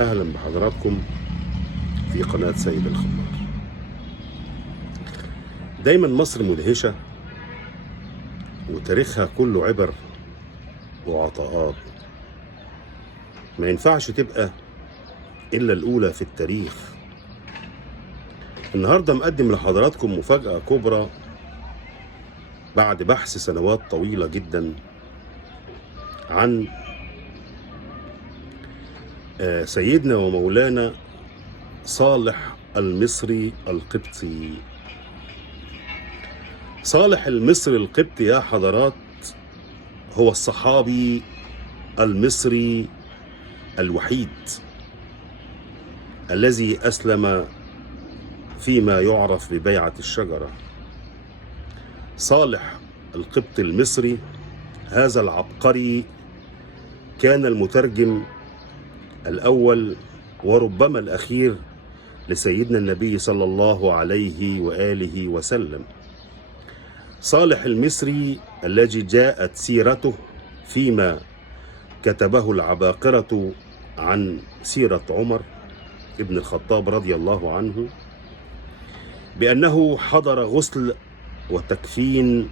أهلا بحضراتكم في قناة سيد الخمار. دايما مصر مدهشة وتاريخها كله عبر وعطاءات، ما ينفعش تبقى إلا الأولى في التاريخ. النهاردة مقدم لحضراتكم مفاجأة كبرى بعد بحث سنوات طويلة جدا عن سيدنا ومولانا صالح المصري القبطي. صالح المصري القبطي يا حضرات هو الصحابي المصري الوحيد الذي أسلم فيما يعرف ببيعة الشجرة. صالح القبطي المصري هذا العبقري كان المترجم الأول وربما الأخير لسيدنا النبي صلى الله عليه وآله وسلم. صالح المصري الذي جاءت سيرته فيما كتبه العباقرة عن سيرة عمر ابن الخطاب رضي الله عنه بأنه حضر غسل وتكفين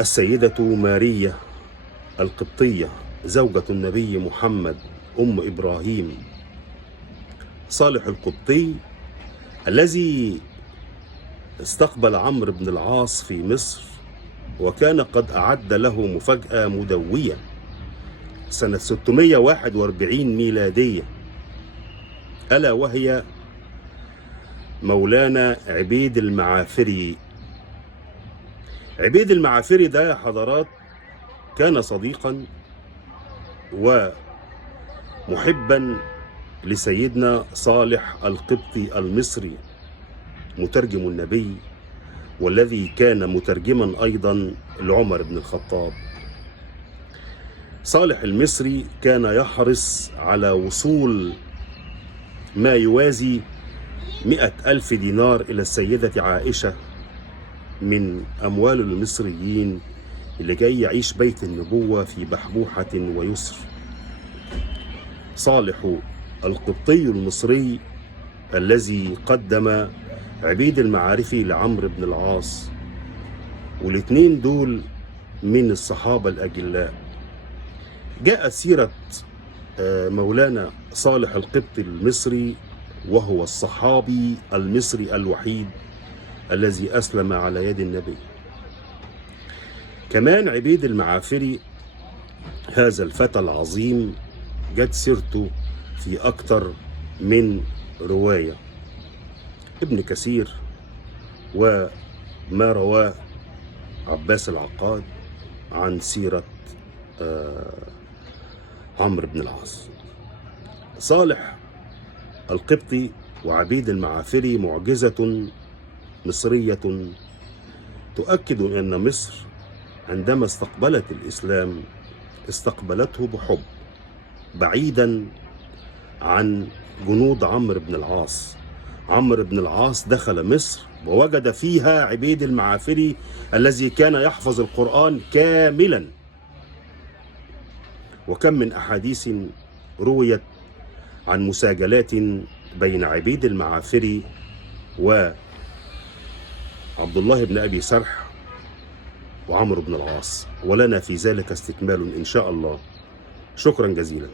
السيدة ماريا القبطية زوجة النبي محمد أم إبراهيم. صالح القبطي الذي استقبل عمرو بن العاص في مصر وكان قد أعد له مفاجأة مدوية سنة 641 ميلادية، ألا وهي مولانا عبيد المعافري. عبيد المعافري ده يا حضرات كان صديقا ومحبا لسيدنا صالح القبطي المصري مترجم النبي، والذي كان مترجما أيضا لعمر بن الخطاب. صالح المصري كان يحرص على وصول ما يوازي 100,000 دينار إلى السيدة عائشة من أموال المصريين اللي جاي يعيش بيت النبوة في بحبوحة ويسر. صالح القبطي المصري الذي قدم عبيد المعارفي لعمرو بن العاص، والاثنين دول من الصحابة الأجلاء. جاءت سيرة مولانا صالح القبطي المصري وهو الصحابي المصري الوحيد الذي أسلم على يد النبي. كمان عبيد المعافري هذا الفتى العظيم جت سيرته في أكتر من رواية، ابن كثير وما رواه عباس العقاد عن سيرة عمرو بن العاص. صالح القبطي وعبيد المعافري معجزة مصرية تؤكد أن مصر عندما استقبلت الإسلام استقبلته بحب، بعيدا عن جنود عمرو بن العاص. عمرو بن العاص دخل مصر ووجد فيها عبيد المعافري الذي كان يحفظ القرآن كاملا، وكم من أحاديث رويت عن مساجلات بين عبيد المعافري وعبد الله بن أبي سرح وعمرو بن العاص، ولنا في ذلك استكمال إن شاء الله. شكرا جزيلا.